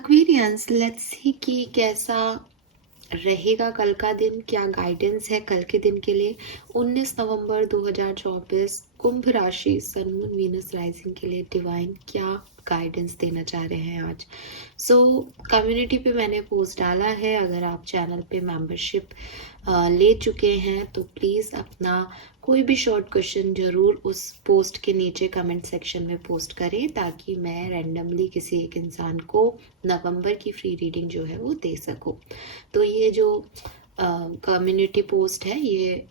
Aquarians, let's see कि कैसा रहेगा कल का दिन, क्या गाइडेंस है कल के दिन के लिए। 19 नवंबर 2024 कुंभ राशि, सन मून वीनस राइजिंग के लिए डिवाइन क्या गाइडेंस देना चाह रहे हैं आज। कम्युनिटी पे मैंने पोस्ट डाला है, अगर आप चैनल पे मेंबरशिप ले चुके हैं तो प्लीज़ अपना कोई भी शॉर्ट क्वेश्चन जरूर उस पोस्ट के नीचे कमेंट सेक्शन में पोस्ट करें, ताकि मैं रैंडमली किसी एक इंसान को नवंबर की फ्री रीडिंग जो है वो दे सकूं। तो ये जो कम्युनिटी पोस्ट है ये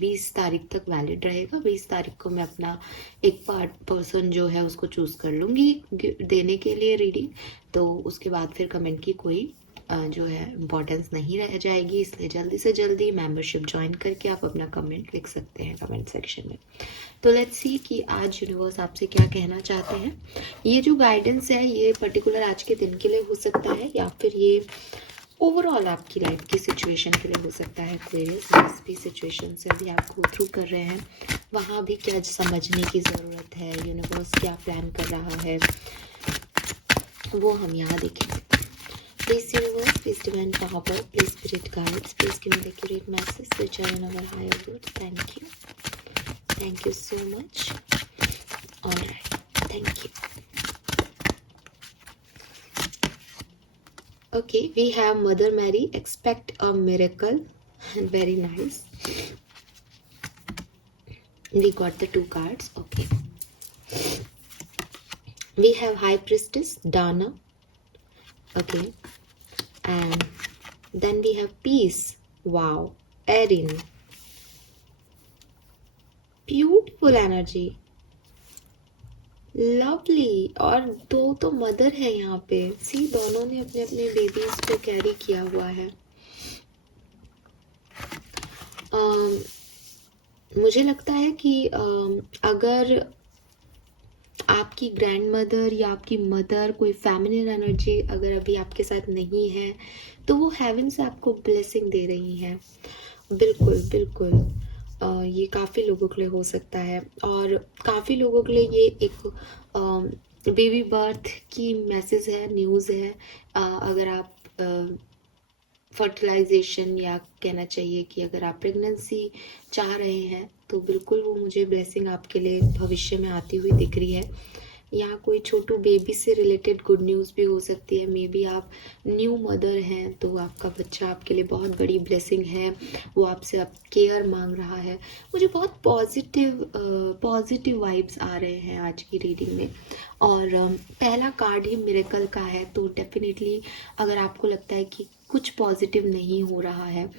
20 तारीख तक वैलिड रहेगा। 20 तारीख को मैं अपना एक पर्सन जो है उसको चूज कर लूँगी देने के लिए रीडिंग। तो उसके बाद फिर कमेंट की कोई जो है इम्पोर्टेंस नहीं रह जाएगी, इसलिए जल्दी से जल्दी मेंबरशिप ज्वाइन करके आप अपना कमेंट लिख सकते हैं कमेंट सेक्शन में। तो लेट्स सी कि आज यूनिवर्स आपसे क्या कहना चाहते हैं। ये जो गाइडेंस है ये पर्टिकुलर आज के दिन के लिए हो सकता है, या फिर ये ओवरऑल आपकी लाइफ की सिचुएशन के लिए हो सकता है। एक्वेरियस, जिस भी सिचुएशन से अभी आप गो थ्रू कर रहे हैं वहाँ भी क्या समझने की ज़रूरत है, यूनिवर्स क्या प्लान कर रहा है, वो हम यहाँ देखेंगे। Please universe, please divine power, please spirit guides, please give me the accurate message which are in our higher good. Thank you. Thank you so much. Alright, thank you. Okay, we have Mother Mary, expect a miracle. Very nice. We got the two cards. Okay. We have High Priestess, Dana. Okay. And then we have Peace. Wow. Erin. Beautiful energy. Lovely. और दो तो mother है यहाँ पे, सी दोनों ने अपने अपने बेबीज को कैरी किया हुआ है। मुझे लगता है कि अगर आपकी ग्रैंड मदर या आपकी मदर कोई फेमिनिन एनर्जी अगर अभी आपके साथ नहीं है तो वो हेवन से आपको ब्लेसिंग दे रही हैं। बिल्कुल बिल्कुल, ये काफ़ी लोगों के लिए हो सकता है, और काफ़ी लोगों के लिए ये एक बेबी बर्थ की मैसेज है, न्यूज़ है। अगर आप फर्टिलाइजेशन या कहना चाहिए कि अगर आप प्रेगनेंसी चाह रहे हैं तो बिल्कुल वो मुझे ब्लेसिंग आपके लिए भविष्य में आती हुई दिख रही है। यहाँ कोई छोटू बेबी से रिलेटेड गुड न्यूज़ भी हो सकती है। मे बी आप न्यू मदर हैं तो आपका बच्चा आपके लिए बहुत बड़ी ब्लेसिंग है, वो आपसे आप केयर मांग रहा है। मुझे बहुत पॉजिटिव वाइब्स आ रहे हैं आज की रीडिंग में, और पहला कार्ड ही मिरेकल का है। तो डेफिनेटली अगर आपको लगता है कि कुछ पॉजिटिव नहीं हो रहा है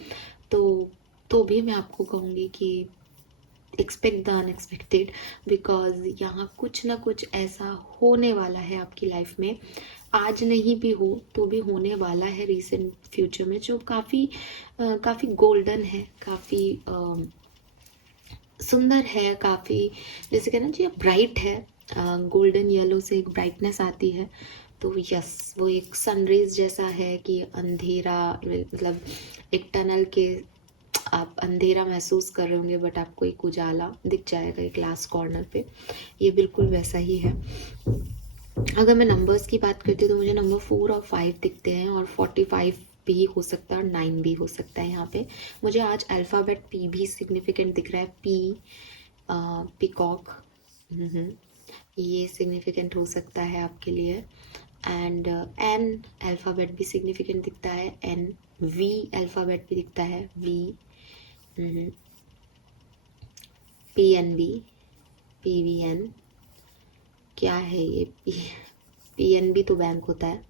तो भी मैं आपको कहूँगी कि एक्सपेक्ट द अनएक्सपेक्टेड, बिकॉज यहाँ कुछ ना कुछ ऐसा होने वाला है आपकी लाइफ में, आज नहीं भी हो तो भी होने वाला है रिसेंट फ्यूचर में, जो काफ़ी गोल्डन है, काफ़ी सुंदर है, काफ़ी जैसे कहना चाहिए ब्राइट है। गोल्डन येलो से एक ब्राइटनेस आती है। तो यस, वो एक सनरेज जैसा है कि अंधेरा, मतलब एक टनल के आप अंधेरा महसूस कर रहे होंगे बट आपको एक उजाला दिख जाएगा एक लास्ट कॉर्नर पे, ये बिल्कुल वैसा ही है। अगर मैं नंबर्स की बात करती हूँ तो मुझे नंबर 4 और 5 दिखते हैं, और 45 भी हो सकता है और 9 भी हो सकता है। यहाँ पे मुझे आज अल्फ़ाबेट पी भी सिग्निफिकेंट दिख रहा है। पी, पीकॉक, ये सिग्निफिकेंट हो सकता है आपके लिए। एंड एन अल्फ़ाबेट भी सिग्निफिकेंट दिखता है। एन, वी अल्फ़ाबेट भी दिखता है। वी, PNB, PVN, क्या है ये? PNB तो बैंक होता है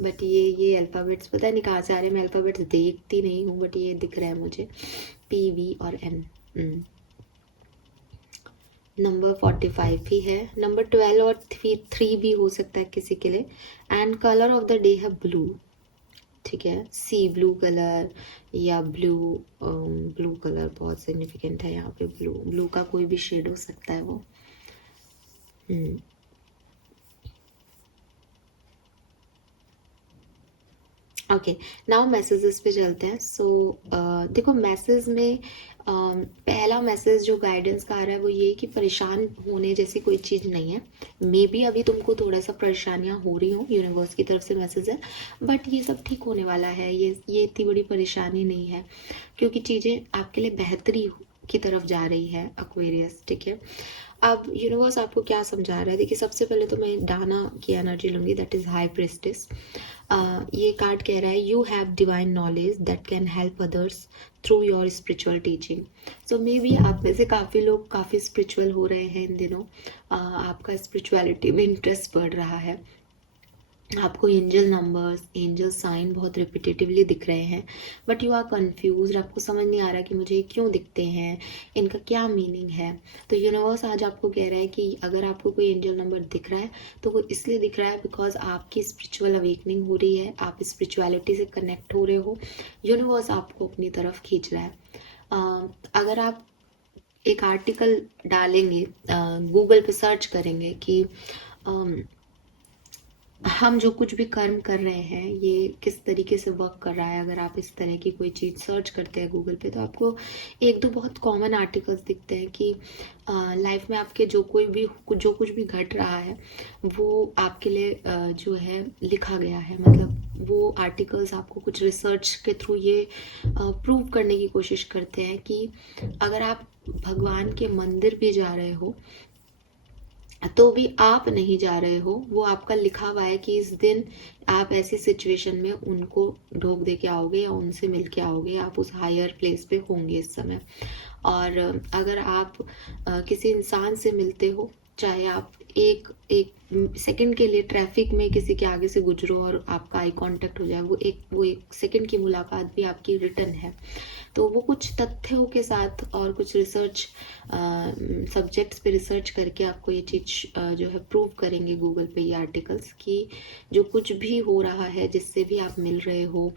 बट ये अल्फ़ाबेट्स पता नहीं कहाँ से आ रहे हैं, मैं अल्फ़ाबेट्स देखती नहीं हूँ बट ये दिख रहा है मुझे, PV और N। नंबर 45 ही है। नंबर 12 और 3 भी हो सकता है किसी के लिए। And colour of the day है ब्लू, ठीक है। सी ब्लू कलर या ब्लू कलर बहुत सिग्निफिकेंट है यहाँ पे। ब्लू का कोई भी शेड हो सकता है वो। ओके, नाउ मैसेजेस पे चलते हैं। सो देखो, मैसेज में पहला मैसेज जो गाइडेंस का आ रहा है वो ये कि परेशान होने जैसी कोई चीज़ नहीं है। मे बी अभी तुमको थोड़ा सा परेशानियां हो रही हो, यूनिवर्स की तरफ से मैसेज है, बट ये सब ठीक होने वाला है। ये इतनी बड़ी परेशानी नहीं है, क्योंकि चीज़ें आपके लिए बेहतरी की तरफ जा रही है एक्वेरियस, ठीक है। अब यूनिवर्स आपको क्या समझा रहा है, देखिए सबसे पहले तो मैं डाना की एनर्जी लूंगी, दैट इज हाई प्रेस्टिस। ये कार्ड कह रहा है you have divine knowledge that can help others through your spiritual teaching. So may be आप में से काफ़ी लोग काफ़ी स्पिरिचुअल हो रहे हैं इन दिनों, आपका स्पिरिचुअलिटी में इंटरेस्ट बढ़ रहा है, आपको एंजल नंबर्स, एंजल साइन बहुत रिपीटेटिवली दिख रहे हैं, बट यू आर कंफ्यूज, आपको समझ नहीं आ रहा कि मुझे ये क्यों दिखते हैं, इनका क्या मीनिंग है। तो यूनिवर्स आज आपको कह रहा है कि अगर आपको कोई एंजल नंबर दिख रहा है तो वो इसलिए दिख रहा है बिकॉज आपकी स्पिरिचुअल अवेकनिंग हो रही है, आप स्पिरिचुअलिटी से कनेक्ट हो रहे हो, यूनिवर्स आपको अपनी तरफ खींच रहा है। अगर आप एक आर्टिकल डालेंगे, गूगल पे सर्च करेंगे कि हम जो कुछ भी कर्म कर रहे हैं ये किस तरीके से वर्क कर रहा है, अगर आप इस तरह की कोई चीज़ सर्च करते हैं गूगल पे तो आपको एक दो बहुत कॉमन आर्टिकल्स दिखते हैं कि लाइफ में आपके जो कुछ भी घट रहा है वो आपके लिए जो है लिखा गया है। मतलब वो आर्टिकल्स आपको कुछ रिसर्च के थ्रू ये प्रूव करने की कोशिश करते हैं कि अगर आप भगवान के मंदिर भी जा रहे हो तो भी आप नहीं जा रहे हो, वो आपका लिखा हुआ है कि इस दिन आप ऐसी सिचुएशन में उनको ढोक दे के आओगे या उनसे मिल के आओगे, आप उस हायर प्लेस पे होंगे इस समय। और अगर आप किसी इंसान से मिलते हो, चाहे आप एक एक सेकंड के लिए ट्रैफिक में किसी के आगे से गुजरो और आपका आई कांटेक्ट हो जाए, वो एक सेकंड की मुलाकात भी आपकी रिटर्न है। तो वो कुछ तथ्यों के साथ और कुछ रिसर्च सब्जेक्ट्स पे रिसर्च करके आपको ये चीज़ जो है प्रूव करेंगे गूगल पे ये आर्टिकल्स कि जो कुछ भी हो रहा है, जिससे भी आप मिल रहे हो,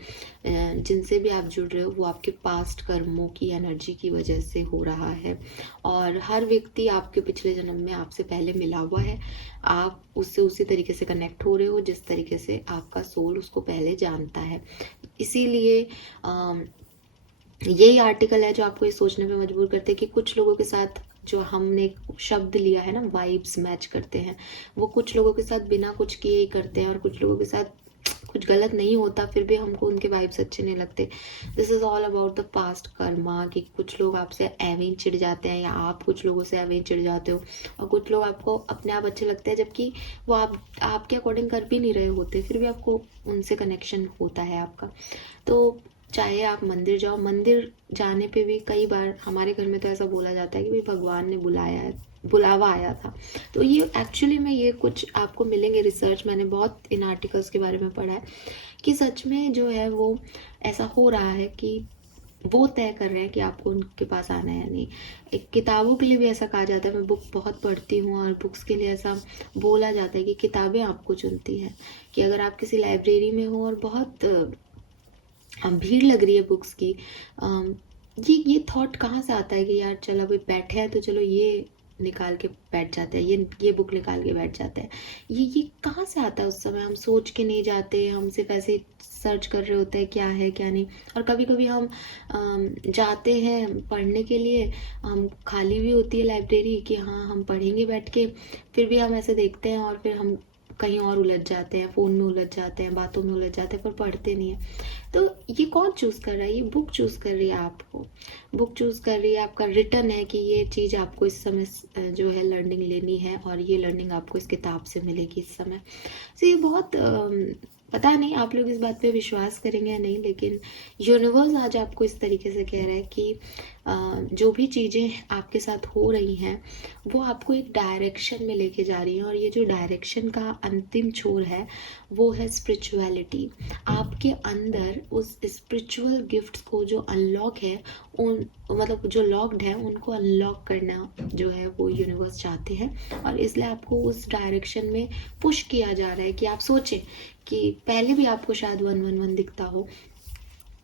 जिनसे भी आप जुड़ रहे हो, वो आपके पास्ट कर्मों की एनर्जी की वजह से हो रहा है। और हर व्यक्ति आपके पिछले जन्म में आपसे पहले मिला हुआ है, आप उससे उसी तरीके से कनेक्ट हो रहे हो जिस तरीके से आपका सोल उसको पहले जानता है। इसीलिए यही आर्टिकल है जो आपको ये सोचने पे मजबूर करते हैं कि कुछ लोगों के साथ जो हमने शब्द लिया है ना, वाइब्स मैच करते हैं, वो कुछ लोगों के साथ बिना कुछ किए ही करते हैं, और कुछ लोगों के साथ कुछ गलत नहीं होता फिर भी हमको उनके वाइब्स अच्छे नहीं लगते। This is all about the past Karma, कि कुछ लोग आपसे एवं ही चिढ़ जाते हैं या आप कुछ लोगों से एवं ही चिढ़ जाते हो, और कुछ लोग आपको अपने आप अच्छे लगते हैं जबकि वो आपके अकॉर्डिंग कर भी नहीं रहे होते, फिर भी आपको उनसे कनेक्शन होता है आपका। तो चाहे आप मंदिर जाओ, मंदिर जाने पे भी कई बार हमारे घर में तो ऐसा बोला जाता है कि भाई भगवान ने बुलाया है, बुलावा आया था। तो ये एक्चुअली में ये कुछ आपको मिलेंगे रिसर्च, मैंने बहुत इन आर्टिकल्स के बारे में पढ़ा है कि सच में जो है वो ऐसा हो रहा है कि वो तय कर रहे हैं कि आपको उनके पास आना है या नहीं। एक किताबों के लिए भी ऐसा कहा जाता है, मैं बुक बहुत पढ़ती हूँ और बुक्स के लिए ऐसा बोला जाता है कि किताबें आपको चुनती हैं, कि अगर आप किसी लाइब्रेरी में हो और बहुत भीड़ लग रही है बुक्स की, ये थॉट कहाँ से आता है कि यार चलो अभी बैठे हैं तो चलो ये निकाल के बैठ जाते हैं, ये बुक निकाल के बैठ जाते हैं। ये कहाँ से आता है? उस समय हम सोच के नहीं जाते, हम सिर्फ ऐसे सर्च कर रहे होते हैं क्या है क्या नहीं। और कभी कभी हम जाते हैं पढ़ने के लिए, हम खाली भी होती है लाइब्रेरी कि हाँ हम पढ़ेंगे बैठ के, फिर भी हम ऐसे देखते हैं और फिर हम कहीं और उलझ जाते हैं, फ़ोन में उलझ जाते हैं, बातों में उलझ जाते हैं, पर पढ़ते नहीं है। तो ये कौन चूज़ कर रहा है? ये बुक चूज़ कर रही है आपको, बुक चूज़ कर रही है, आपका रिटर्न है कि ये चीज़ आपको इस समय जो है लर्निंग लेनी है और ये लर्निंग आपको इस किताब से मिलेगी इस समय। तो ये बहुत पता नहीं आप लोग इस बात पे विश्वास करेंगे या नहीं, लेकिन यूनिवर्स आज आपको इस तरीके से कह रहा है कि जो भी चीज़ें आपके साथ हो रही हैं वो आपको एक डायरेक्शन में लेके जा रही हैं, और ये जो डायरेक्शन का अंतिम छोर है वो है स्पिरिचुअलिटी। आपके अंदर उस स्पिरिचुअल गिफ्ट्स को जो अनलॉक है, उन मतलब जो लॉक्ड है उनको अनलॉक करना जो है वो यूनिवर्स चाहते हैं, और इसलिए आपको उस डायरेक्शन में पुश किया जा रहा है कि आप सोचें कि पहले भी आपको शायद 111 दिखता हो,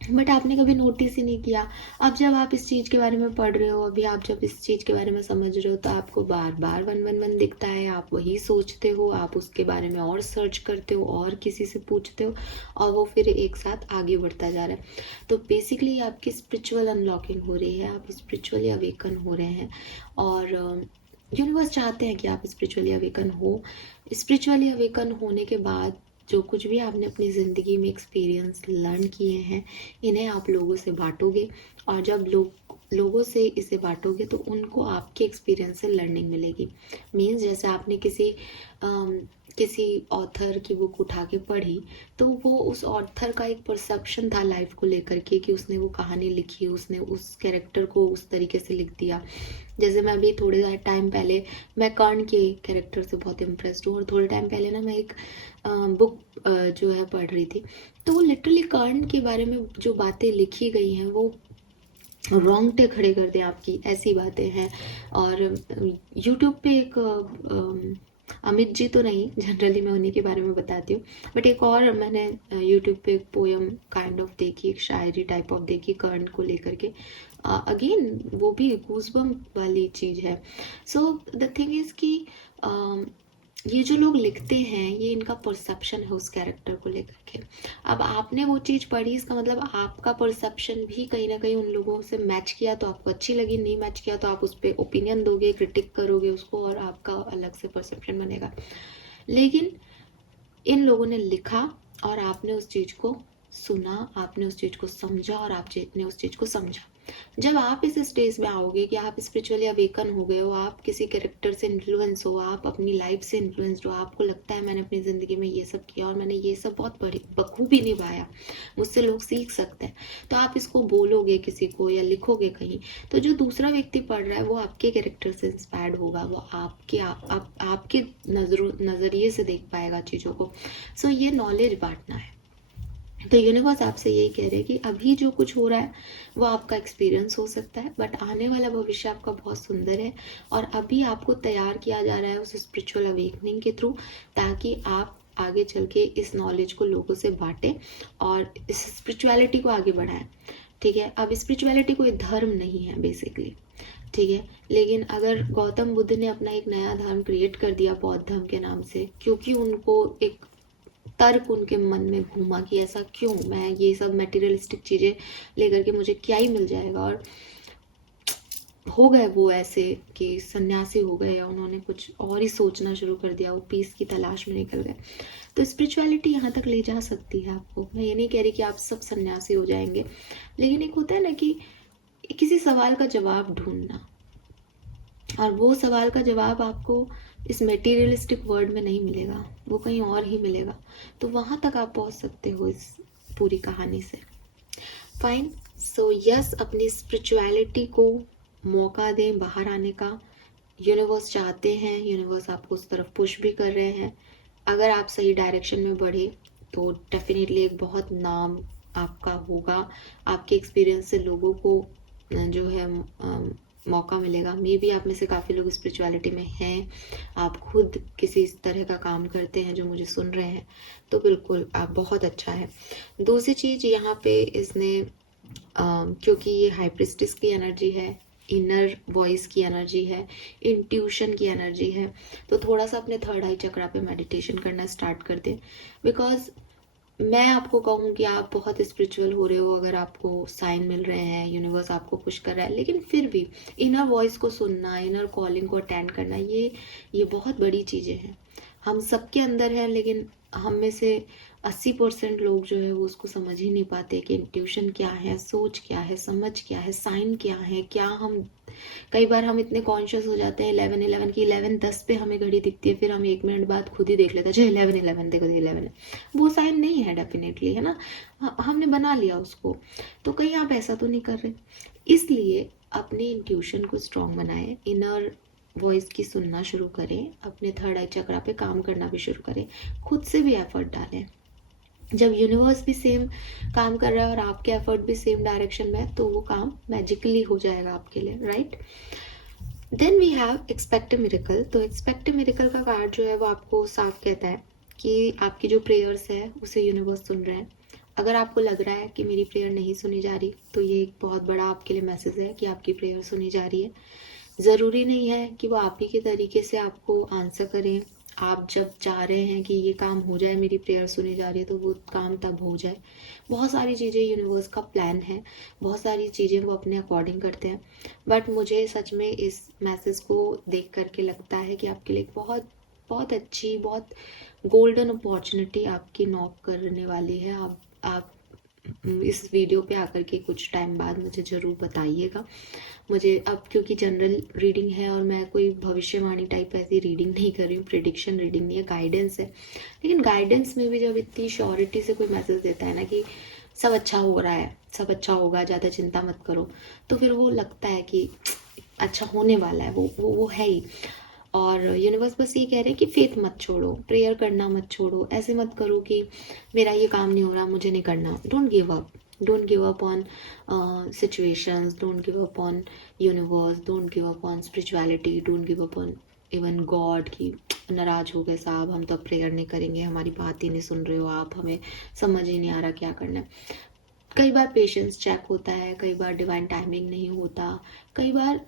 बट आपने कभी नोटिस ही नहीं किया। अब जब आप इस चीज़ के बारे में पढ़ रहे हो, अभी आप जब इस चीज़ के बारे में समझ रहे हो, तो आपको बार बार 111 दिखता है, आप वही सोचते हो, आप उसके बारे में और सर्च करते हो और किसी से पूछते हो, और वो फिर एक साथ आगे बढ़ता जा रहा है। तो बेसिकली आपकी स्पिरिचुअल अनलॉकिंग हो रही है, आप स्पिरिचुअली अवेकन हो रहे हैं, और यूनिवर्स चाहते हैं कि आप स्पिरिचुअली अवेकन हो। स्पिरिचुअली अवेकन होने के बाद जो कुछ भी आपने अपनी ज़िंदगी में एक्सपीरियंस लर्न किए हैं, इन्हें आप लोगों से बांटोगे, और जब लोगों से इसे बांटोगे तो उनको आपके एक्सपीरियंस से लर्निंग मिलेगी। मीन्स जैसे आपने किसी ऑथर की बुक उठा के पढ़ी, तो वो उस ऑथर का एक परसेप्शन था लाइफ को लेकर के, कि उसने वो कहानी लिखी, उसने उस कैरेक्टर को उस तरीके से लिख दिया। जैसे मैं अभी थोड़े टाइम पहले, मैं कर्ण के कैरेक्टर से बहुत इम्प्रेस्ड हूँ, और थोड़े टाइम पहले ना मैं एक बुक जो है पढ़ रही थी, तो वो लिटरली कर्ण के बारे में जो बातें लिखी गई हैं वो रोंगटे खड़े कर दें आपकी, ऐसी बातें हैं। और यूट्यूब पे एक अमित जी तो नहीं, जनरली मैं उन्हीं के बारे में बताती हूँ, बट एक और मैंने यूट्यूब पे एक पोयम काइंड ऑफ देखी, एक शायरी टाइप ऑफ देखी कर्ण को लेकर के। अगेन वो भी गूजबम्प वाली चीज़ है। सो द थिंग इज़ कि ये जो लोग लिखते हैं, ये इनका परसेप्शन है उस कैरेक्टर को लेकर के। अब आपने वो चीज़ पढ़ी, इसका मतलब आपका परसेप्शन भी कहीं ना कहीं उन लोगों से मैच किया तो आपको अच्छी लगी, नहीं मैच किया तो आप उस पर ओपिनियन दोगे, क्रिटिक करोगे उसको, और आपका अलग से परसेप्शन बनेगा। लेकिन इन लोगों ने लिखा, और आपने उस चीज़ को सुना, आपने उस चीज़ को समझा, और आपने उस चीज़ को समझा। जब आप इस स्टेज में आओगे कि आप स्पिरिचुअली अवेकन हो गए हो, आप किसी कैरेक्टर से इन्फ्लुएंस हो, आप अपनी लाइफ से इन्फ्लुएंस्ड हो, आपको लगता है मैंने अपनी ज़िंदगी में ये सब किया और मैंने ये सब बहुत बखूबी निभाया, मुझसे लोग सीख सकते हैं, तो आप इसको बोलोगे किसी को या लिखोगे कहीं, तो जो दूसरा व्यक्ति पढ़ रहा है वो आपके कैरेक्टर से इंस्पायर्ड होगा, वो आपके नज़रिए से देख पाएगा चीज़ों को। सो ये नॉलेज बांटना है। तो यूनिवर्स आपसे यही कह रहे हैं कि अभी जो कुछ हो रहा है वो आपका एक्सपीरियंस हो सकता है, बट आने वाला भविष्य आपका बहुत सुंदर है, और अभी आपको तैयार किया जा रहा है उस स्पिरिचुअल अवेकनिंग के थ्रू, ताकि आप आगे चल के इस नॉलेज को लोगों से बांटें और इस स्पिरिचुअलिटी को आगे बढ़ाएं। ठीक है, अब स्पिरिचुअलिटी कोई धर्म नहीं है बेसिकली, ठीक है, लेकिन अगर गौतम बुद्ध ने अपना एक नया धर्म क्रिएट कर दिया बौद्ध धर्म के नाम से, क्योंकि उनको एक तर्क उनके मन में घूमा कि ऐसा क्यों, मैं ये सब मटेरियलिस्टिक चीज़ें लेकर के मुझे क्या ही मिल जाएगा, और हो गए वो ऐसे कि सन्यासी हो गए, उन्होंने कुछ और ही सोचना शुरू कर दिया, वो पीस की तलाश में निकल गए। तो स्पिरिचुअलिटी यहाँ तक ले जा सकती है आपको। मैं ये नहीं कह रही कि आप सब सन्यासी हो जाएंगे, लेकिन एक होता है ना कि किसी सवाल का जवाब ढूंढना, और वो सवाल का जवाब आपको इस मटेरियलिस्टिक वर्ल्ड में नहीं मिलेगा, वो कहीं और ही मिलेगा। तो वहाँ तक आप पहुँच सकते हो इस पूरी कहानी से। फाइन, सो यस, अपनी स्पिरिचुअलिटी को मौका दें बाहर आने का। यूनिवर्स चाहते हैं, यूनिवर्स आपको उस तरफ पुश भी कर रहे हैं। अगर आप सही डायरेक्शन में बढ़े तो डेफिनेटली एक बहुत नाम आपका होगा, आपके एक्सपीरियंस से लोगों को जो है मौका मिलेगा। मे बी आप में से काफ़ी लोग स्पिरिचुअलिटी में हैं, आप खुद किसी इस तरह का काम करते हैं जो मुझे सुन रहे हैं, तो बिल्कुल आप बहुत अच्छा है। दूसरी चीज़ यहाँ पे इसने क्योंकि ये हाई प्रिस्टिस की एनर्जी है, इनर वॉइस की एनर्जी है, इंट्यूशन की एनर्जी है, तो थोड़ा सा अपने थर्ड आई चक्रा पे मेडिटेशन करना स्टार्ट कर दें। बिकॉज मैं आपको कहूँ कि आप बहुत स्पिरिचुअल हो रहे हो, अगर आपको साइन मिल रहे हैं, यूनिवर्स आपको पुश कर रहा है, लेकिन फिर भी इनर वॉइस को सुनना, इनर कॉलिंग को अटेंड करना, ये बहुत बड़ी चीज़ें हैं। हम सबके अंदर है, लेकिन हम में से 80% लोग जो है वो उसको समझ ही नहीं पाते कि इंट्यूशन क्या है, सोच क्या है, समझ क्या है, साइन क्या है, क्या हम कई बार हम इतने कॉन्शियस हो जाते हैं 11:11 की, 11:10 पे हमें घड़ी दिखती है, फिर हम 1 मिनट बाद खुद ही देख लेते हैं, अच्छा 11:11 देखो 11 है, वो साइन नहीं है डेफिनेटली, है ना, हमने बना लिया उसको। तो कहीं आप ऐसा तो नहीं कर रहे। इसलिए अपने इंट्यूशन को स्ट्रॉन्ग बनाएं, इनर वॉइस की सुनना शुरू करें, अपने थर्ड आई चक्रा पे काम करना भी शुरू करें, खुद से भी एफर्ट डालें। जब यूनिवर्स भी सेम काम कर रहा है और आपके एफर्ट भी सेम डायरेक्शन में है, तो वो काम मैजिकली हो जाएगा आपके लिए, right. Then we have expect a miracle. तो एक्सपेक्ट अ मिरेकल का कार्ड जो है वो आपको साफ कहता है कि आपकी जो प्रेयर्स है उसे यूनिवर्स सुन रहे हैं, अगर आपको लग रहा है कि मेरी प्रेयर नहीं सुनी जा रही, तो ये एक बहुत बड़ा आपके लिए मैसेज है कि आपकी प्रेयर सुनी जा रही है। ज़रूरी नहीं है कि वो आप ही के तरीके से आपको आंसर करें। आप जब चाह रहे हैं कि ये काम हो जाए, मेरी प्रेयर सुनी जा रही है, तो वो काम तब हो जाए। बहुत सारी चीज़ें यूनिवर्स का प्लान है, बहुत सारी चीज़ें वो अपने अकॉर्डिंग करते हैं। बट मुझे सच में इस मैसेज को देख करके लगता है कि आपके लिए एक बहुत बहुत अच्छी, बहुत गोल्डन अपॉर्चुनिटी आपकी नॉक करने वाली है। आप इस वीडियो पे आकर के कुछ टाइम बाद मुझे ज़रूर बताइएगा। मुझे अब क्योंकि जनरल रीडिंग है और मैं कोई भविष्यवाणी टाइप ऐसी रीडिंग नहीं कर रही हूँ, प्रिडिक्शन रीडिंग नहीं है, गाइडेंस है। लेकिन गाइडेंस में भी जब इतनी श्योरिटी से कोई मैसेज देता है ना कि सब अच्छा हो रहा है, सब अच्छा होगा, ज़्यादा चिंता मत करो, तो फिर वो लगता है कि अच्छा होने वाला है, वो है ही। और यूनिवर्स बस ये कह रहे हैं कि फेथ मत छोड़ो, प्रेयर करना मत छोड़ो, ऐसे मत करो कि मेरा ये काम नहीं हो रहा, मुझे नहीं करना। Don't give up, don't give up on situations, don't give up on universe, don't give up on spirituality, don't give up on even God की नाराज हो गए साहब, हम तो प्रेयर नहीं करेंगे, हमारी बात ही नहीं सुन रहे हो आप, हमें समझ ही नहीं आ रहा क्या करना है। कई बार पेशेंस चेक होता है, कई बार डिवाइन टाइमिंग नहीं होता, कई बार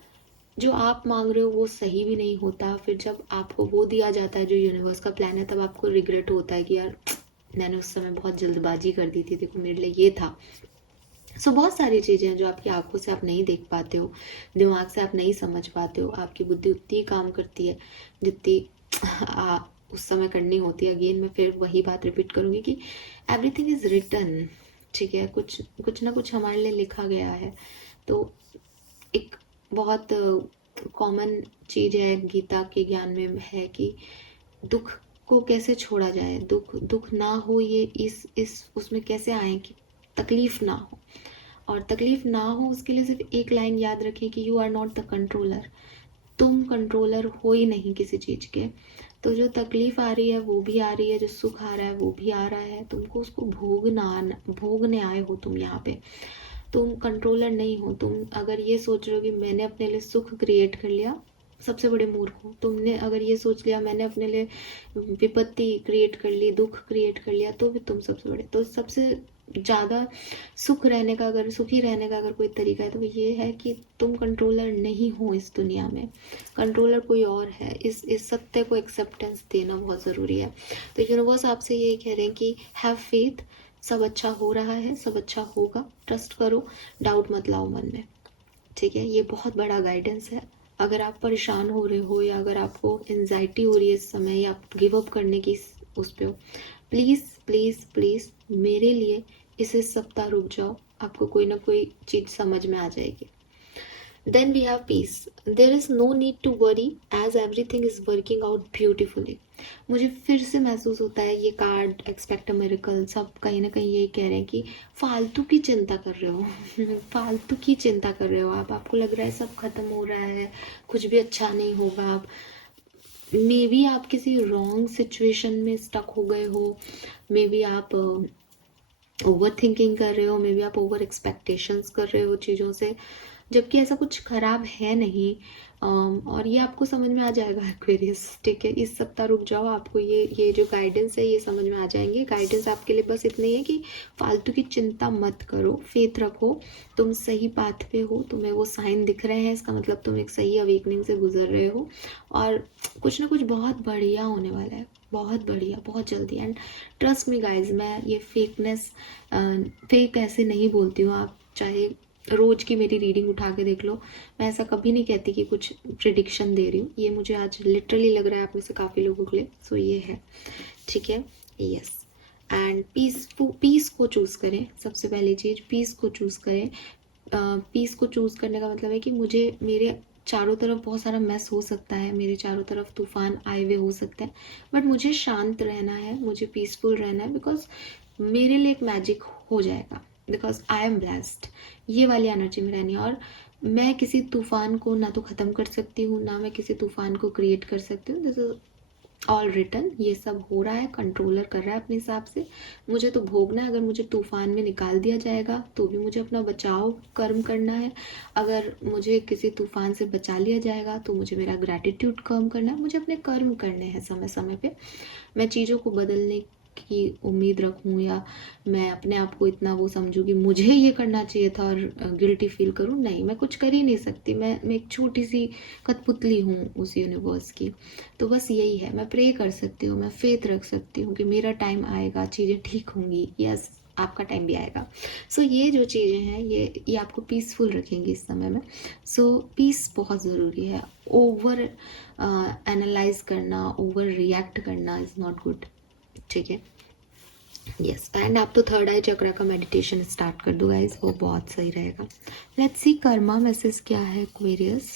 जो आप मांग रहे हो वो सही भी नहीं होता। फिर जब आपको वो दिया जाता है जो यूनिवर्स का प्लान है, तब आपको रिग्रेट होता है कि यार मैंने उस समय बहुत जल्दबाजी कर दी थी, देखो मेरे लिए ये था। सो बहुत सारी चीज़ें हैं जो आपकी आंखों से आप नहीं देख पाते हो, दिमाग से आप नहीं समझ पाते हो, आपकी बुद्धि उतनी काम करती है जितनी उस समय करनी होती है। अगेन मैं फिर वही बात रिपीट करूँगी कि एवरीथिंग इज़ रिटन, ठीक है, कुछ कुछ ना कुछ हमारे लिए लिखा गया है। तो एक बहुत कॉमन चीज़ है गीता के ज्ञान में है कि दुख को कैसे छोड़ा जाए, दुख दुख ना हो, ये इस उसमें कैसे आए कि तकलीफ ना हो। और तकलीफ ना हो उसके लिए सिर्फ एक लाइन याद रखें कि you are not the controller, तुम कंट्रोलर हो ही नहीं किसी चीज़ के। तो जो तकलीफ आ रही है वो भी आ रही है, जो सुख आ रहा है वो भी आ रहा है, तुमको उसको भोगने आए हो तुम यहाँ पे। तुम कंट्रोलर नहीं हो। तुम अगर ये सोच रहे हो कि मैंने अपने लिए सुख क्रिएट कर लिया, सबसे बड़े मूर्ख हो। तुमने अगर ये सोच लिया मैंने अपने लिए विपत्ति क्रिएट कर ली, दुख क्रिएट कर लिया, तो भी तुम सबसे बड़े। तो सबसे ज़्यादा सुखी रहने का अगर कोई तरीका है तो ये है कि तुम कंट्रोलर नहीं हो इस दुनिया में, कंट्रोलर कोई और है। इस सत्य को एक्सेप्टेंस देना बहुत ज़रूरी है। तो यूनिवर्स आपसे यही कह रहे हैं कि हैव फेथ, सब अच्छा हो रहा है, सब अच्छा होगा, ट्रस्ट करो, डाउट मत लाओ मन में, ठीक है। ये बहुत बड़ा गाइडेंस है। अगर आप परेशान हो रहे हो या अगर आपको एंजाइटी हो रही है इस समय या आप गिव अप करने की उस पे हो, प्लीज़ प्लीज़ प्लीज़ मेरे लिए इस सप्ताह रुक जाओ, आपको कोई ना कोई चीज़ समझ में आ जाएगी। Then we have peace. There is no need to worry as everything is working out beautifully. मुझे फिर से महसूस होता है ये कार्ड एक्सपेक्ट अ मिरेकल सब कहीं ना कहीं यही कह रहे हैं कि फालतू की चिंता कर रहे हो फालतू की चिंता कर रहे हो आप। आपको लग रहा है सब खत्म हो रहा है, कुछ भी अच्छा नहीं होगा। आप मे बी आप किसी रॉन्ग सिचुएशन में स्टक हो गए हो, मे बी आप ओवर थिंकिंग कर रहे हो, मे बी आप ओवर एक्सपेक्टेशंस कर रहे हो चीज़ों से, जबकि ऐसा कुछ खराब है नहीं। और ये आपको समझ में आ जाएगा एक्वेरियस, ठीक है। इस सप्ताह रुक जाओ, आपको ये जो गाइडेंस है ये समझ में आ जाएंगे। गाइडेंस आपके लिए बस इतनी है कि फालतू की चिंता मत करो, फेथ रखो, तुम सही पाथ पे हो, तुम्हें वो साइन दिख रहे हैं, इसका मतलब तुम एक सही अवेकनिंग से गुजर रहे हो और कुछ ना कुछ बहुत बढ़िया होने वाला है, बहुत बढ़िया, बहुत जल्दी। एंड ट्रस्ट मी गाइज, मैं ये फेक ऐसे नहीं बोलती हूँ। आप चाहे रोज की मेरी रीडिंग उठा के देख लो, मैं ऐसा कभी नहीं कहती कि कुछ प्रिडिक्शन दे रही हूँ। ये मुझे आज लिटरली लग रहा है आप में से काफ़ी लोगों के लिए। सो ये है, ठीक है, यस। एंड पीस को चूज़ करें, सबसे पहली चीज़ पीस को चूज़ करें। पीस को चूज़ करने का मतलब है कि मुझे मेरे चारों तरफ बहुत सारा मैस हो सकता है, मेरे चारों तरफ तूफान आए हुए हो सकते हैं, बट मुझे शांत रहना है, मुझे पीसफुल रहना है, बिकॉज मेरे लिए एक मैजिक हो जाएगा, बिकॉज आई एम ब्लेस्ड। ये वाली एनर्जी में रहनी है। और मैं किसी तूफान को ना तो ख़त्म कर सकती हूँ, ना मैं किसी तूफान को क्रिएट कर सकती हूँ। दिस इज ऑल रिटन, ये सब हो रहा है, कंट्रोलर कर रहा है अपने हिसाब से, मुझे तो भोगना है। अगर मुझे तूफान में निकाल दिया जाएगा तो भी मुझे अपना बचाव कर्म करना है, अगर मुझे किसी तूफान से बचा लिया जाएगा तो मुझे मेरा ग्रैटिट्यूड कर्म करना है, मुझे अपने कर्म करने हैं समय समय पे। मैं चीज़ों को बदलने की उम्मीद रखूं या मैं अपने आप को इतना वो समझूं कि मुझे ये करना चाहिए था और गिल्टी फील करूं। नहीं, मैं कुछ कर ही नहीं सकती। मैं एक छोटी सी कठपुतली हूँ उस यूनिवर्स की। तो बस यही है, मैं प्रे कर सकती हूँ, मैं फेथ रख सकती हूँ कि मेरा टाइम आएगा, चीज़ें ठीक होंगी। यस, आपका टाइम भी आएगा। सो ये जो चीज़ें हैं ये आपको पीसफुल रखेंगी इस समय में। सो पीस बहुत ज़रूरी है। ओवर एनालाइज करना, ओवर रिएक्ट करना इज़ नॉट गुड। ठीक है, यस। एंड आप तो थर्ड आई चक्रा का मेडिटेशन स्टार्ट कर दो गाइस, वो बहुत सही रहेगा। लेट्स सी कर्मा मैसेज क्या है एक्वेरियस।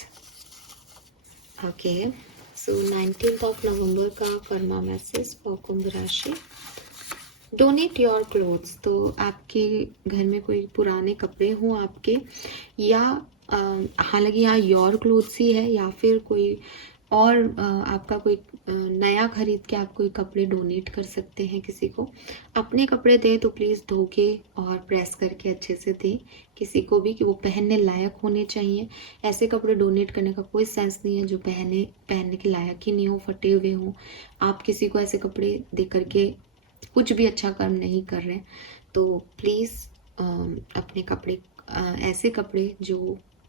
ओके, सो 19 नवंबर का कर्मा मैसेज फॉर कुंभ राशि। Donate your clothes. तो आपके घर में कोई पुराने कपड़े हों आपके, या हालांकि यहाँ योर क्लोथ्स ही है, या फिर कोई और आपका कोई नया खरीद के आप कोई कपड़े डोनेट कर सकते हैं किसी को। अपने कपड़े दें तो प्लीज़ धो के और प्रेस करके अच्छे से दें किसी को भी, कि वो पहनने लायक होने चाहिए। ऐसे कपड़े डोनेट करने का कोई सेंस नहीं है जो पहनने के लायक ही नहीं हो, फटे हुए हों। आप किसी को ऐसे कपड़े दे करके कुछ भी अच्छा कर्म नहीं कर रहे। तो प्लीज़ अपने कपड़े, ऐसे कपड़े जो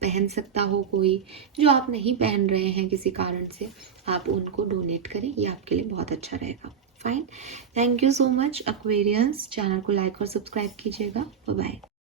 पहन सकता हो कोई, जो आप नहीं पहन रहे हैं किसी कारण से, आप उनको डोनेट करें, ये आपके लिए बहुत अच्छा रहेगा। Fine, thank you so much Aquarians. Channel को लाइक और सब्सक्राइब कीजिएगा। Bye bye.